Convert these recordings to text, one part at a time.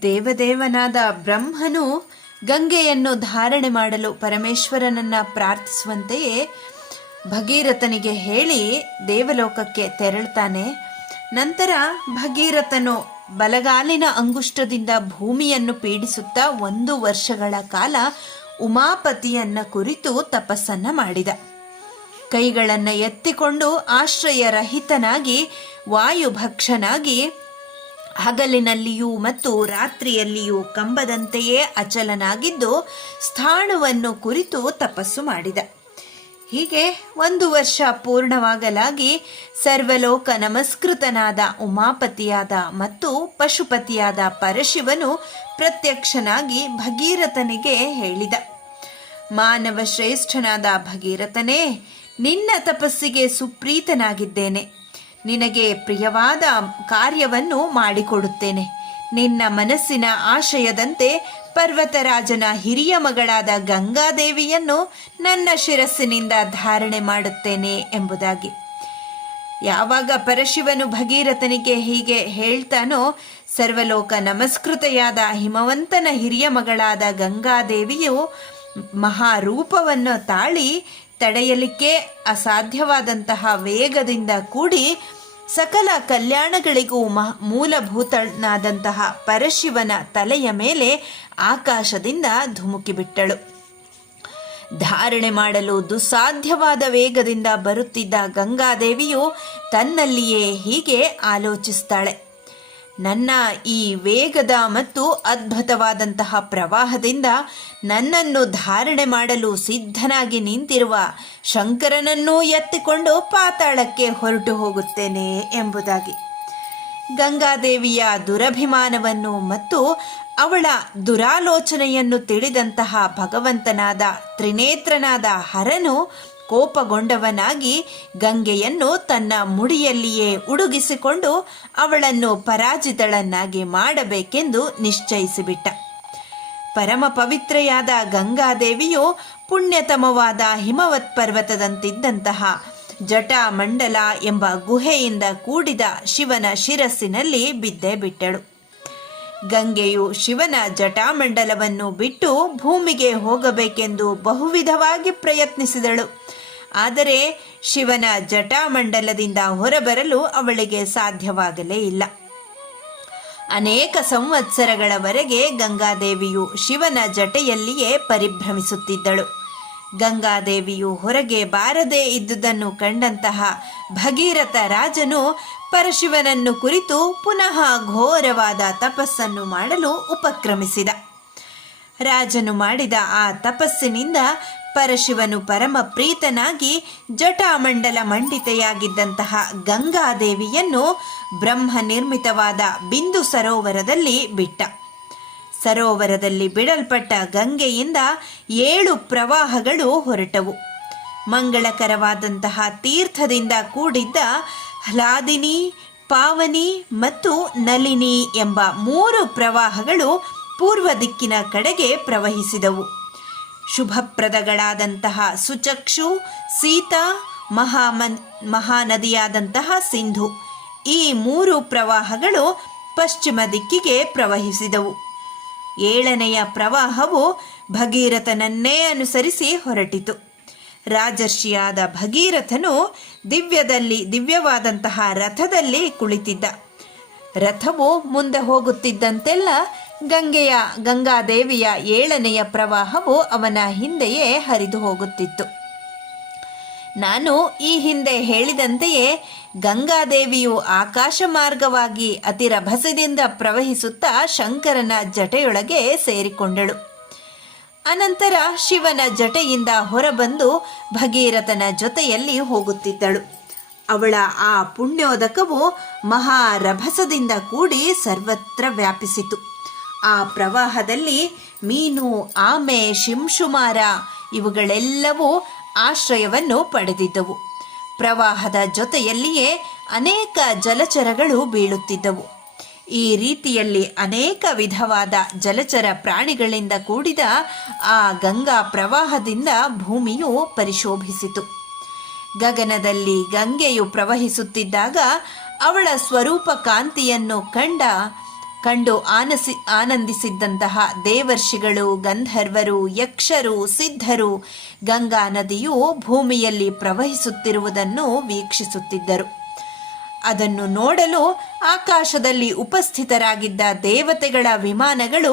ದೇವದೇವನಾದ ಬ್ರಹ್ಮನು ಗಂಗೆಯನ್ನು ಧಾರಣೆ ಮಾಡಲು ಪರಮೇಶ್ವರನನ್ನ ಪ್ರಾರ್ಥಿಸುವಂತೆಯೇ ಭಗೀರಥನಿಗೆ ಹೇಳಿ ದೇವಲೋಕಕ್ಕೆ ತೆರಳುತ್ತಾನೆ. ನಂತರ ಭಗೀರಥನು ಬಲಗಾಲಿನ ಅಂಗುಷ್ಟದಿಂದ ಭೂಮಿಯನ್ನು ಪೀಡಿಸುತ್ತಾ 1 ವರ್ಷಗಳ ಕಾಲ ಉಮಾಪತಿಯನ್ನ ಕುರಿತು ತಪಸ್ಸನ್ನ ಮಾಡಿದ. ಕೈಗಳನ್ನು ಎತ್ತಿಕೊಂಡು ಆಶ್ರಯರಹಿತನಾಗಿ ವಾಯುಭಕ್ಷನಾಗಿ ಹಗಲಿನಲ್ಲಿಯೂ ಮತ್ತು ರಾತ್ರಿಯಲ್ಲಿಯೂ ಕಂಬದಂತೆಯೇ ಅಚಲನಾಗಿದ್ದು ಸ್ಥಾಣುವನ್ನು ಕುರಿತು ತಪಸ್ಸು ಮಾಡಿದ. ಹೀಗೆ 1 ವರ್ಷ ಪೂರ್ಣವಾಗಲಾಗಿ ಸರ್ವಲೋಕ ನಮಸ್ಕೃತನಾದ ಉಮಾಪತಿಯಾದ ಮತ್ತು ಪಶುಪತಿಯಾದ ಪರಶಿವನು ಪ್ರತ್ಯಕ್ಷನಾಗಿ ಭಗೀರಥನಿಗೆ ಹೇಳಿದ, ಮಾನವ ಶ್ರೇಷ್ಠನಾದ ಭಗೀರಥನೇ, ನಿನ್ನ ತಪಸ್ಸಿಗೆ ಸುಪ್ರೀತನಾಗಿದ್ದೇನೆ. ನಿನಗೆ ಪ್ರಿಯವಾದ ಕಾರ್ಯವನ್ನು ಮಾಡಿಕೊಡುತ್ತೇನೆ. ನಿನ್ನ ಮನಸ್ಸಿನ ಆಶಯದಂತೆ ಪರ್ವತರಾಜನ ಹಿರಿಯ ಮಗಳಾದ ಗಂಗಾದೇವಿಯನ್ನು ನನ್ನ ಶಿರಸ್ಸಿನಿಂದ ಧಾರಣೆ ಮಾಡುತ್ತೇನೆ ಎಂಬುದಾಗಿ. ಯಾವಾಗ ಪರಶಿವನು ಭಗೀರಥನಿಗೆ ಹೀಗೆ ಹೇಳ್ತಾನೋ, ಸರ್ವಲೋಕ ನಮಸ್ಕೃತೆಯಾದ ಹಿಮವಂತನ ಹಿರಿಯ ಮಗಳಾದ ಗಂಗಾದೇವಿಯು ಮಹಾರೂಪವನ್ನು ತಾಳಿ ತಡೆಯಲಿಕ್ಕೆ ಅಸಾಧ್ಯವಾದಂತಹ ವೇಗದಿಂದ ಕೂಡಿ ಸಕಲ ಕಲ್ಯಾಣಗಳಿಗೂ ಮೂಲಭೂತನಾದಂತಹ ಪರಶಿವನ ತಲೆಯ ಮೇಲೆ ಆಕಾಶದಿಂದ ಧುಮುಕಿಬಿಟ್ಟಳು. ಧಾರಣೆ ಮಾಡಲು ದುಸ್ಸಾಧ್ಯವಾದ ವೇಗದಿಂದ ಬರುತ್ತಿದ್ದ ಗಂಗಾದೇವಿಯು ತನ್ನಲ್ಲಿಯೇ ಹೀಗೆ ಆಲೋಚಿಸ್ತಾಳೆ, ನನ್ನ ಈ ವೇಗದ ಮತ್ತು ಅದ್ಭುತವಾದಂತಹ ಪ್ರವಾಹದಿಂದ ನನ್ನನ್ನು ಧಾರಣೆ ಮಾಡಲು ಸಿದ್ಧನಾಗಿ ನಿಂತಿರುವ ಶಂಕರನನ್ನೂ ಎತ್ತಿಕೊಂಡು ಪಾತಾಳಕ್ಕೆ ಹೊರಟು ಹೋಗುತ್ತೇನೆ ಎಂಬುದಾಗಿ. ಗಂಗಾದೇವಿಯ ದುರಭಿಮಾನವನ್ನು ಮತ್ತು ಅವಳ ದುರಾಲೋಚನೆಯನ್ನು ತಿಳಿದಂತಹ ಭಗವಂತನಾದ ತ್ರಿನೇತ್ರನಾದ ಹರನು ಕೋಪಗೊಂಡವನಾಗಿ ಗಂಗೆಯನ್ನು ತನ್ನ ಮುಡಿಯಲ್ಲಿಯೇ ಉಡುಗಿಸಿಕೊಂಡು ಅವಳನ್ನು ಪರಾಜಿತಳನ್ನಾಗಿ ಮಾಡಬೇಕೆಂದು ನಿಶ್ಚಯಿಸಿಬಿಟ್ಟ. ಪರಮ ಪವಿತ್ರೆಯಾದ ಗಂಗಾದೇವಿಯು ಪುಣ್ಯತಮವಾದ ಹಿಮವತ್ ಪರ್ವತದಂತಿದ್ದಂತಹ ಜಟಾಮಂಡಲ ಎಂಬ ಗುಹೆಯಿಂದ ಕೂಡಿದ ಶಿವನ ಶಿರಸ್ಸಿನಲ್ಲಿ ಬಿದ್ದೇ ಬಿಟ್ಟಳು. ಗಂಗೆಯು ಶಿವನ ಜಟಾಮಂಡಲವನ್ನು ಬಿಟ್ಟು ಭೂಮಿಗೆ ಹೋಗಬೇಕೆಂದು ಬಹುವಿಧವಾಗಿ ಪ್ರಯತ್ನಿಸಿದಳು. ಆದರೆ ಶಿವನ ಜಟಾಮಂಡಲದಿಂದ ಹೊರಬರಲು ಅವಳಿಗೆ ಸಾಧ್ಯವಾಗಲೇ ಇಲ್ಲ. ಅನೇಕ ಸಂವತ್ಸರಗಳವರೆಗೆ ಗಂಗಾದೇವಿಯು ಶಿವನ ಜಟೆಯಲ್ಲಿಯೇ ಪರಿಭ್ರಮಿಸುತ್ತಿದ್ದಳು. ಗಂಗಾದೇವಿಯು ಹೊರಗೆ ಬಾರದೇ ಇದ್ದುದನ್ನು ಕಂಡಂತಹ ಭಗೀರಥ ರಾಜನು ಪರಶಿವನನ್ನು ಕುರಿತು ಪುನಃ ಘೋರವಾದ ತಪಸ್ಸನ್ನು ಮಾಡಲು ಉಪಕ್ರಮಿಸಿದ. ರಾಜನು ಮಾಡಿದ ಆ ತಪಸ್ಸಿನಿಂದ ಪರಶಿವನು ಪರಮ ಪ್ರೀತನಾಗಿ ಜಟಾಮಂಡಲ ಮಂಡಿತೆಯಾಗಿದ್ದಂತಹ ಗಂಗಾದೇವಿಯನ್ನು ಬ್ರಹ್ಮ ನಿರ್ಮಿತವಾದ ಬಿಂದು ಸರೋವರದಲ್ಲಿ ಬಿಟ್ಟ. ಸರೋವರದಲ್ಲಿ ಬಿಡಲ್ಪಟ್ಟ ಗಂಗೆಯಿಂದ 7 ಪ್ರವಾಹಗಳು ಹೊರಟವು. ಮಂಗಳಕರವಾದಂತಹ ತೀರ್ಥದಿಂದ ಕೂಡಿದ್ದ ಹ್ಲಾದಿನಿ, ಪಾವನಿ ಮತ್ತು ನಲಿನಿ ಎಂಬ 3 ಪ್ರವಾಹಗಳು ಪೂರ್ವ ದಿಕ್ಕಿನ ಕಡೆಗೆ ಪ್ರವಹಿಸಿದವು. ಶುಭಪ್ರದಗಳಾದಂತಹ ಸುಚಕ್ಷು, ಸೀತಾ, ಮಹಾನದಿಯಾದಂತಹ ಸಿಂಧು ಈ 3 ಪ್ರವಾಹಗಳು ಪಶ್ಚಿಮ ದಿಕ್ಕಿಗೆ ಪ್ರವಹಿಸಿದವು. 7ನೆಯ ಪ್ರವಾಹವು ಭಗೀರಥನನ್ನೇ ಅನುಸರಿಸಿ ಹೊರಟಿತು. ರಾಜರ್ಷಿಯಾದ ಭಗೀರಥನು ದಿವ್ಯವಾದಂತಹ ರಥದಲ್ಲಿ ಕುಳಿತಿದ್ದ. ರಥವು ಮುಂದೆ ಹೋಗುತ್ತಿದ್ದಂತೆಲ್ಲ ಗಂಗಾದೇವಿಯ 7ನೆಯ ಪ್ರವಾಹವು ಅವನ ಹಿಂದೆಯೇ ಹರಿದು ಹೋಗುತ್ತಿತ್ತು. ನಾನು ಈ ಹಿಂದೆ ಹೇಳಿದಂತೆಯೇ ಗಂಗಾದೇವಿಯು ಆಕಾಶ ಮಾರ್ಗವಾಗಿ ಅತಿ ರಭಸದಿಂದ ಪ್ರವಹಿಸುತ್ತಾ ಶಂಕರನ ಜಟೆಯೊಳಗೆ ಸೇರಿಕೊಂಡಳು. ಅನಂತರ ಶಿವನ ಜಟೆಯಿಂದ ಹೊರಬಂದು ಭಗೀರಥನ ಜೊತೆಯಲ್ಲಿ ಹೋಗುತ್ತಿದ್ದಳು. ಅವಳ ಆ ಪುಣ್ಯೋದಕವು ಮಹಾರಭಸದಿಂದ ಕೂಡಿ ಸರ್ವತ್ರ ವ್ಯಾಪಿಸಿತು. ಆ ಪ್ರವಾಹದಲ್ಲಿ ಮೀನು, ಆಮೆ, ಶಿಂಶುಮಾರ ಇವುಗಳೆಲ್ಲವೂ ಆಶ್ರಯವನ್ನು ಪಡೆದಿದ್ದವು. ಪ್ರವಾಹದ ಜೊತೆಯಲ್ಲಿಯೇ ಅನೇಕ ಜಲಚರಗಳು ಬೀಳುತ್ತಿದ್ದವು. ಈ ರೀತಿಯಲ್ಲಿ ಅನೇಕ ವಿಧವಾದ ಜಲಚರ ಪ್ರಾಣಿಗಳಿಂದ ಕೂಡಿದ ಆ ಗಂಗಾ ಪ್ರವಾಹದಿಂದ ಭೂಮಿಯು ಪರಿಶೋಭಿಸಿತು. ಗಗನದಲ್ಲಿ ಗಂಗೆಯು ಪ್ರವಹಿಸುತ್ತಿದ್ದಾಗ ಅವಳ ಸ್ವರೂಪ ಕಾಂತಿಯನ್ನು ಕಂಡ ಕಂಡು ಆನಂದಿಸಿದ್ದಂತಹ ದೇವರ್ಷಿಗಳು, ಗಂಧರ್ವರು, ಯಕ್ಷರು, ಸಿದ್ಧರು ಗಂಗಾ ನದಿಯು ಭೂಮಿಯಲ್ಲಿ ಪ್ರವಹಿಸುತ್ತಿರುವುದನ್ನು ವೀಕ್ಷಿಸುತ್ತಿದ್ದರು. ಅದನ್ನು ನೋಡಲು ಆಕಾಶದಲ್ಲಿ ಉಪಸ್ಥಿತರಾಗಿದ್ದ ದೇವತೆಗಳ ವಿಮಾನಗಳು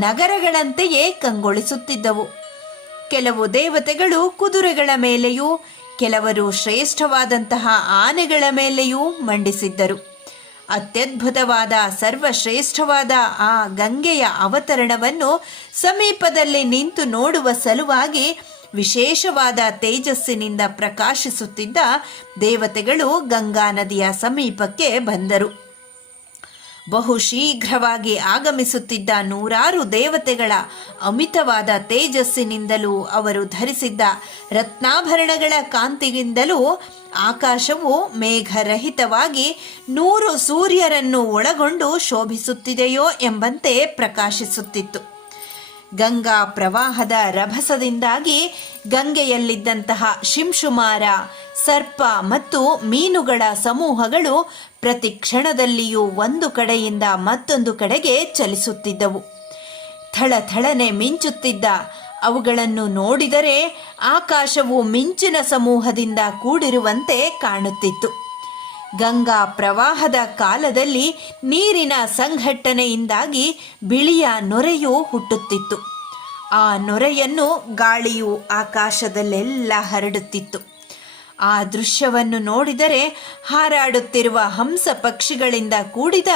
ನಗರಗಳಂತೆಯೇ ಕಂಗೊಳಿಸುತ್ತಿದ್ದವು. ಕೆಲವು ದೇವತೆಗಳು ಕುದುರೆಗಳ ಮೇಲೆಯೂ, ಕೆಲವರು ಶ್ರೇಷ್ಠವಾದಂತಹ ಆನೆಗಳ ಮೇಲೆಯೂ ಮಂಡಿಸಿದ್ದರು. ಅತ್ಯದ್ಭುತವಾದ ಸರ್ವಶ್ರೇಷ್ಠವಾದ ಆ ಗಂಗೆಯ ಅವತರಣವನ್ನು ಸಮೀಪದಲ್ಲಿ ನಿಂತು ನೋಡುವ ಸಲುವಾಗಿ ವಿಶೇಷವಾದ ತೇಜಸ್ಸಿನಿಂದ ಪ್ರಕಾಶಿಸುತ್ತಿದ್ದ ದೇವತೆಗಳು ಗಂಗಾ ನದಿಯ ಸಮೀಪಕ್ಕೆ ಬಂದರು. ಬಹು ಶೀಘ್ರವಾಗಿ ಆಗಮಿಸುತ್ತಿದ್ದ ನೂರಾರು ದೇವತೆಗಳ ಅಮಿತವಾದ ತೇಜಸ್ಸಿನಿಂದಲೂ ಅವರು ಧರಿಸಿದ್ದ ರತ್ನಾಭರಣಗಳ ಕಾಂತಿಯಿಂದಲೂ ಆಕಾಶವು ಮೇಘರಹಿತವಾಗಿ 100 ಸೂರ್ಯರನ್ನು ಒಳಗೊಂಡು ಶೋಭಿಸುತ್ತಿದೆಯೋ ಎಂಬಂತೆ ಪ್ರಕಾಶಿಸುತ್ತಿತ್ತು. ಗಂಗಾ ಪ್ರವಾಹದ ರಭಸದಿಂದಾಗಿ ಗಂಗೆಯಲ್ಲಿದ್ದಂತಹ ಶಿಂಶುಮಾರ, ಸರ್ಪ ಮತ್ತು ಮೀನುಗಳ ಸಮೂಹಗಳು ಪ್ರತಿ ಕ್ಷಣದಲ್ಲಿಯೂ ಒಂದು ಕಡೆಯಿಂದ ಮತ್ತೊಂದು ಕಡೆಗೆ ಚಲಿಸುತ್ತಿದ್ದವು. ಥಳಥಳನೆ ಮಿಂಚುತ್ತಿದ್ದ ಅವುಗಳನ್ನು ನೋಡಿದರೆ ಆಕಾಶವು ಮಿಂಚಿನ ಸಮೂಹದಿಂದ ಕೂಡಿರುವಂತೆ ಕಾಣುತ್ತಿತ್ತು. ಗಂಗಾ ಪ್ರವಾಹದ ಕಾಲದಲ್ಲಿ ನೀರಿನ ಸಂಘಟನೆಯಿಂದಾಗಿ ಬಿಳಿಯ ನೊರೆಯು ಹುಟ್ಟುತ್ತಿತ್ತು. ಆ ನೊರೆಯನ್ನು ಗಾಳಿಯು ಆಕಾಶದಲ್ಲೆಲ್ಲ ಹರಡುತ್ತಿತ್ತು. ಆ ದೃಶ್ಯವನ್ನು ನೋಡಿದರೆ ಹಾರಾಡುತ್ತಿರುವ ಹಂಸ ಪಕ್ಷಿಗಳಿಂದ ಕೂಡಿದ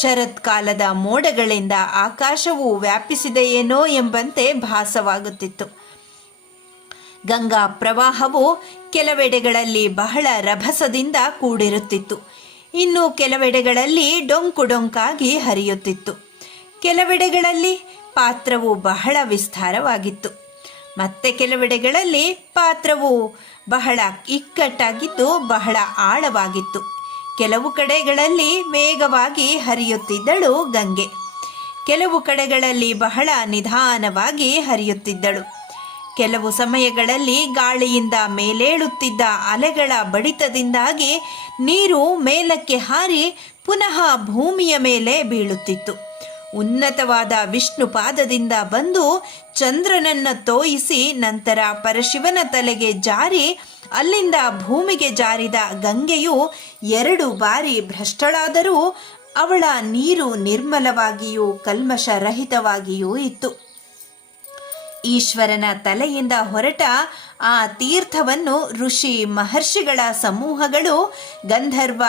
ಶರತ್ಕಾಲದ ಮೋಡಗಳಿಂದ ಆಕಾಶವು ವ್ಯಾಪಿಸಿದೆಯೇನೋ ಎಂಬಂತೆ ಭಾಸವಾಗುತ್ತಿತ್ತು. ಗಂಗಾ ಪ್ರವಾಹವು ಕೆಲವೆಡೆಗಳಲ್ಲಿ ಬಹಳ ರಭಸದಿಂದ ಕೂಡಿರುತ್ತಿತ್ತು. ಇನ್ನು ಕೆಲವೆಡೆಗಳಲ್ಲಿ ಡೊಂಕು ಡೊಂಕಾಗಿ ಹರಿಯುತ್ತಿತ್ತು. ಕೆಲವೆಡೆಗಳಲ್ಲಿ ಪಾತ್ರವು ಬಹಳ ವಿಸ್ತಾರವಾಗಿತ್ತು. ಮತ್ತೆ ಕೆಲವೆಡೆಗಳಲ್ಲಿ ಪಾತ್ರವು ಬಹಳ ಇಕ್ಕಟ್ಟಾಗಿದ್ದು ಬಹಳ ಆಳವಾಗಿತ್ತು. ಕೆಲವು ಕಡೆಗಳಲ್ಲಿ ವೇಗವಾಗಿ ಹರಿಯುತ್ತಿದ್ದಳು ಗಂಗೆ. ಕೆಲವು ಕಡೆಗಳಲ್ಲಿ ಬಹಳ ನಿಧಾನವಾಗಿ ಹರಿಯುತ್ತಿದ್ದಳು. ಕೆಲವು ಸಮಯಗಳಲ್ಲಿ ಗಾಳಿಯಿಂದ ಮೇಲೇಳುತ್ತಿದ್ದ ಅಲೆಗಳ ಬಡಿತದಿಂದಾಗಿ ನೀರು ಮೇಲಕ್ಕೆ ಹಾರಿ ಪುನಃ ಭೂಮಿಯ ಮೇಲೆ ಬೀಳುತ್ತಿತ್ತು. ಉನ್ನತವಾದ ವಿಷ್ಣು ಪಾದದಿಂದ ಬಂದು ಚಂದ್ರನನ್ನು ತೋಯಿಸಿ ನಂತರ ಪರಶಿವನ ತಲೆಗೆ ಜಾರಿ ಅಲ್ಲಿಂದ ಭೂಮಿಗೆ ಜಾರಿದ ಗಂಗೆಯು 2 ಬಾರಿ ಭ್ರಷ್ಟಳಾದರೂ ಅವಳ ನೀರು ನಿರ್ಮಲವಾಗಿಯೂ ಕಲ್ಮಶರಹಿತವಾಗಿಯೂ ಇತ್ತು. ಈಶ್ವರನ ತಲೆಯಿಂದ ಹೊರಟ ಆ ತೀರ್ಥವನ್ನು ಋಷಿ ಮಹರ್ಷಿಗಳ ಸಮೂಹಗಳು, ಗಂಧರ್ವ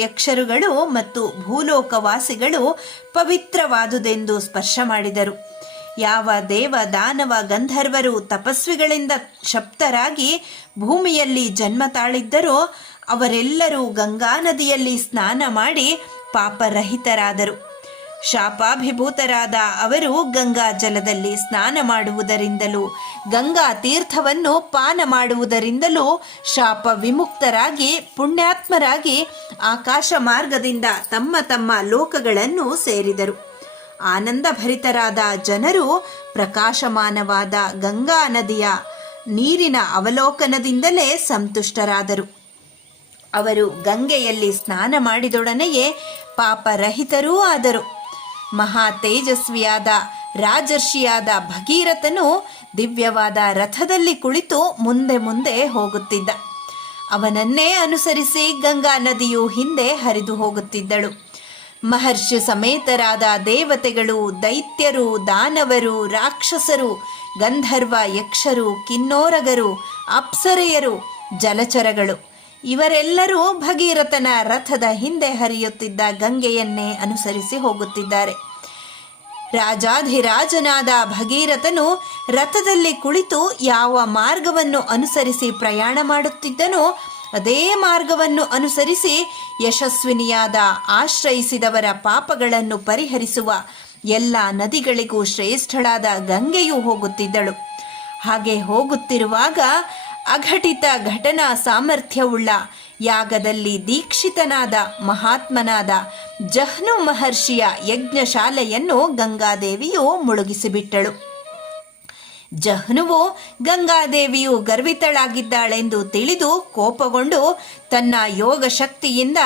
ಯಕ್ಷರುಗಳು ಮತ್ತು ಭೂಲೋಕವಾಸಿಗಳು ಪವಿತ್ರವಾದುದೆಂದು ಸ್ಪರ್ಶ ಮಾಡಿದರು. ಯಾವ ದೇವ ದಾನವ ಗಂಧರ್ವರು ತಪಸ್ವಿಗಳಿಂದ ಶಪ್ತರಾಗಿ ಭೂಮಿಯಲ್ಲಿ ಜನ್ಮ ತಾಳಿದ್ದರೋ ಅವರೆಲ್ಲರೂ ಗಂಗಾ ನದಿಯಲ್ಲಿ ಸ್ನಾನ ಮಾಡಿ ಪಾಪರಹಿತರಾದರು. ಶಾಪಾಭಿಭೂತರಾದ ಅವರು ಗಂಗಾ ಜಲದಲ್ಲಿ ಸ್ನಾನ ಮಾಡುವುದರಿಂದಲೂ ಗಂಗಾ ತೀರ್ಥವನ್ನು ಪಾನ ಮಾಡುವುದರಿಂದಲೂ ಶಾಪ ವಿಮುಕ್ತರಾಗಿ ಪುಣ್ಯಾತ್ಮರಾಗಿ ಆಕಾಶ ಮಾರ್ಗದಿಂದ ತಮ್ಮ ತಮ್ಮ ಲೋಕಗಳನ್ನು ಸೇರಿದರು. ಆನಂದಭರಿತರಾದ ಜನರು ಪ್ರಕಾಶಮಾನವಾದ ಗಂಗಾ ನದಿಯ ನೀರಿನ ಅವಲೋಕನದಿಂದಲೇ ಸಂತುಷ್ಟರಾದರು. ಅವರು ಗಂಗೆಯಲ್ಲಿ ಸ್ನಾನ ಮಾಡಿದೊಡನೆಯೇ ಪಾಪರಹಿತರೂ ಆದರು. ಮಹಾ ತೇಜಸ್ವಿಯಾದ ರಾಜರ್ಷಿಯಾದ ಭಗೀರಥನು ದಿವ್ಯವಾದ ರಥದಲ್ಲಿ ಕುಳಿತು ಮುಂದೆ ಮುಂದೆ ಹೋಗುತ್ತಿದ್ದ. ಅವನನ್ನೇ ಅನುಸರಿಸಿ ಗಂಗಾ ನದಿಯು ಹಿಂದೆ ಹರಿದು ಹೋಗುತ್ತಿದ್ದಳು. ಮಹರ್ಷಿ ಸಮೇತರಾದ ದೇವತೆಗಳು, ದೈತ್ಯರು, ದಾನವರು, ರಾಕ್ಷಸರು, ಗಂಧರ್ವ ಯಕ್ಷರು, ಕಿನ್ನೋರಗರು, ಅಪ್ಸರೆಯರು, ಜಲಚರಗಳು ಇವರೆಲ್ಲರೂ ಭಗೀರಥನ ರಥದ ಹಿಂದೆ ಹರಿಯುತ್ತಿದ್ದ ಗಂಗೆಯನ್ನೇ ಅನುಸರಿಸಿ ಹೋಗುತ್ತಿದ್ದಾರೆ. ರಾಜಾಧಿರಾಜನಾದ ಭಗೀರಥನು ರಥದಲ್ಲಿ ಕುಳಿತು ಯಾವ ಮಾರ್ಗವನ್ನು ಅನುಸರಿಸಿ ಪ್ರಯಾಣ ಮಾಡುತ್ತಿದ್ದನೋ ಅದೇ ಮಾರ್ಗವನ್ನು ಅನುಸರಿಸಿ ಯಶಸ್ವಿನಿಯಾದ ಆಶ್ರಯಿಸಿದವರ ಪಾಪಗಳನ್ನು ಪರಿಹರಿಸುವ ಎಲ್ಲ ನದಿಗಳಿಗೂ ಶ್ರೇಷ್ಠಳಾದ ಗಂಗೆಯು ಹೋಗುತ್ತಿದ್ದಳು. ಹಾಗೆ ಹೋಗುತ್ತಿರುವಾಗ ಅಘಟಿತ ಘಟನಾ ಸಾಮರ್ಥ್ಯವುಳ್ಳ ಯಾಗದಲ್ಲಿ ದೀಕ್ಷಿತನಾದ ಮಹಾತ್ಮನಾದ ಜಹ್ನು ಮಹರ್ಷಿಯ ಯಜ್ಞಶಾಲೆಯನ್ನು ಗಂಗಾದೇವಿಯು ಮುಳುಗಿಸಿಬಿಟ್ಟಳು. ಜಹ್ನುವು ಗಂಗಾದೇವಿಯು ಗರ್ವಿತಳಾಗಿದ್ದಾಳೆಂದು ತಿಳಿದು ಕೋಪಗೊಂಡು ತನ್ನ ಯೋಗ ಶಕ್ತಿಯಿಂದ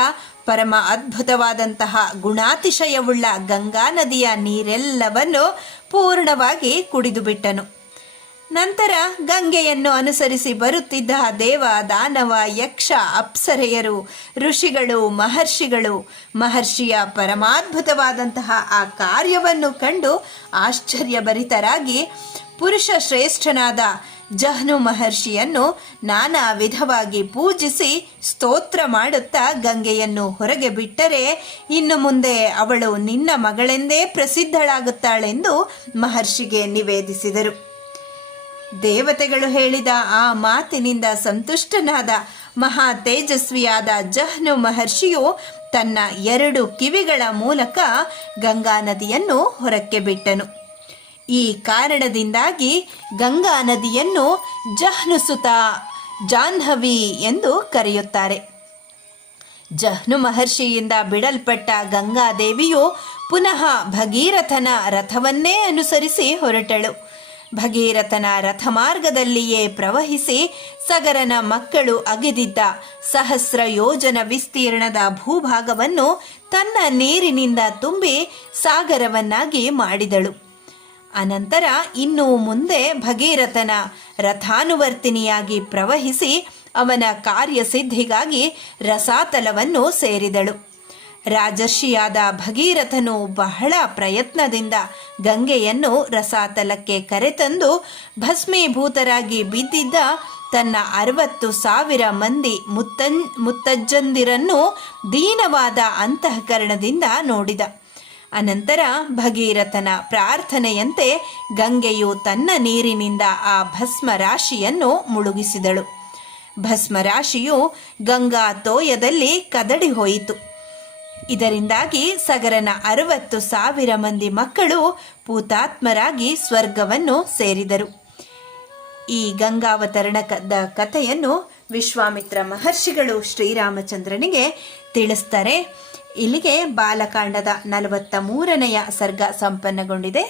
ಪರಮ ಅದ್ಭುತವಾದಂತಹ ಗುಣಾತಿಶಯವುಳ್ಳ ಗಂಗಾ ನದಿಯ ನೀರೆಲ್ಲವನ್ನು ಪೂರ್ಣವಾಗಿ ಕುಡಿದು ಬಿಟ್ಟನು. ನಂತರ ಗಂಗೆಯನ್ನು ಅನುಸರಿಸಿ ಬರುತ್ತಿದ್ದ ದೇವ, ದಾನವ, ಯಕ್ಷ, ಅಪ್ಸರೆಯರು, ಋಷಿಗಳು, ಮಹರ್ಷಿಯ ಪರಮಾದ್ಭುತವಾದಂತಹ ಆ ಕಾರ್ಯವನ್ನು ಕಂಡು ಆಶ್ಚರ್ಯಭರಿತರಾಗಿ ಪುರುಷ ಶ್ರೇಷ್ಠನಾದ ಜಹ್ನು ಮಹರ್ಷಿಯನ್ನು ನಾನಾ ವಿಧವಾಗಿ ಪೂಜಿಸಿ ಸ್ತೋತ್ರ ಮಾಡುತ್ತಾ ಗಂಗೆಯನ್ನು ಹೊರಗೆ ಬಿಟ್ಟರೆ ಇನ್ನು ಮುಂದೆ ಅವಳು ನಿನ್ನ ಮಗಳೆಂದೇ ಪ್ರಸಿದ್ಧಳಾಗುತ್ತಾಳೆಂದು ಮಹರ್ಷಿಗೆ ನಿವೇದಿಸಿದರು. ದೇವತೆಗಳು ಹೇಳಿದ ಆ ಮಾತಿನಿಂದ ಸಂತುಷ್ಟನಾದ ಮಹಾ ತೇಜಸ್ವಿಯಾದ ಜಹ್ನು ಮಹರ್ಷಿಯು ತನ್ನ 2 ಕಿವಿಗಳ ಮೂಲಕ ಗಂಗಾ ನದಿಯನ್ನು ಹೊರಕ್ಕೆ ಬಿಟ್ಟನು. ಈ ಕಾರಣದಿಂದಾಗಿ ಗಂಗಾ ನದಿಯನ್ನು ಜಹ್ನುಸುತ, ಜಾಹ್ನವಿ ಎಂದು ಕರೆಯುತ್ತಾರೆ. ಜಹ್ನು ಮಹರ್ಷಿಯಿಂದ ಬಿಡಲ್ಪಟ್ಟ ಗಂಗಾದೇವಿಯು ಪುನಃ ಭಗೀರಥನ ರಥವನ್ನೇ ಅನುಸರಿಸಿ ಹೊರಟಳು. ಭಗೀರಥನ ರಥಮಾರ್ಗದಲ್ಲಿಯೇ ಪ್ರವಹಿಸಿ ಸಗರನ ಮಕ್ಕಳು ಅಗೆದಿದ್ದ 1000 ಯೋಜನ ವಿಸ್ತೀರ್ಣದ ಭೂಭಾಗವನ್ನು ತನ್ನ ನೀರಿನಿಂದ ತುಂಬಿ ಸಾಗರವನ್ನಾಗಿ ಮಾಡಿದಳು. ಅನಂತರ ಇನ್ನು ಮುಂದೆ ಭಗೀರಥನ ರಥಾನುವರ್ತಿನಿಯಾಗಿ ಪ್ರವಹಿಸಿ ಅವನ ಕಾರ್ಯಸಿದ್ಧಿಗಾಗಿ ರಸಾತಲವನ್ನು ಸೇರಿದಳು. ರಾಜರ್ಷಿಯಾದ ಭಗೀರಥನು ಬಹಳ ಪ್ರಯತ್ನದಿಂದ ಗಂಗೆಯನ್ನು ರಸಾತಲಕ್ಕೆ ಕರೆತಂದು ಭಸ್ಮೀಭೂತರಾಗಿ ಬಿದ್ದಿದ್ದ ತನ್ನ 60,000 ಮಂದಿ ಮುತ್ತಜ್ಜಂದಿರನ್ನು ದೀನವಾದ ಅಂತಃಕರಣದಿಂದ ನೋಡಿದ. ಅನಂತರ ಭಗೀರಥನ ಪ್ರಾರ್ಥನೆಯಂತೆ ಗಂಗೆಯು ತನ್ನ ನೀರಿನಿಂದ ಆ ಭಸ್ಮರಾಶಿಯನ್ನು ಮುಳುಗಿಸಿದಳು. ಭಸ್ಮರಾಶಿಯು ಗಂಗಾ ತೋಯದಲ್ಲಿ ಕದಡಿ ಹೋಯಿತು. ಇದರಿಂದಾಗಿ ಸಗರನ 60,000 ಮಂದಿ ಮಕ್ಕಳು ಪೂತಾತ್ಮರಾಗಿ ಸ್ವರ್ಗವನ್ನು ಸೇರಿದರು. ಈ ಗಂಗಾವತರಣದ ಕಥೆಯನ್ನು ವಿಶ್ವಾಮಿತ್ರ ಮಹರ್ಷಿಗಳು ಶ್ರೀರಾಮಚಂದ್ರನಿಗೆ ತಿಳಿಸ್ತಾರೆ. ಇಲ್ಲಿಗೆ ಬಾಲಕಾಂಡದ 43ನೆಯ ಸರ್ಗ ಸಂಪನ್ನಗೊಂಡಿದೆ.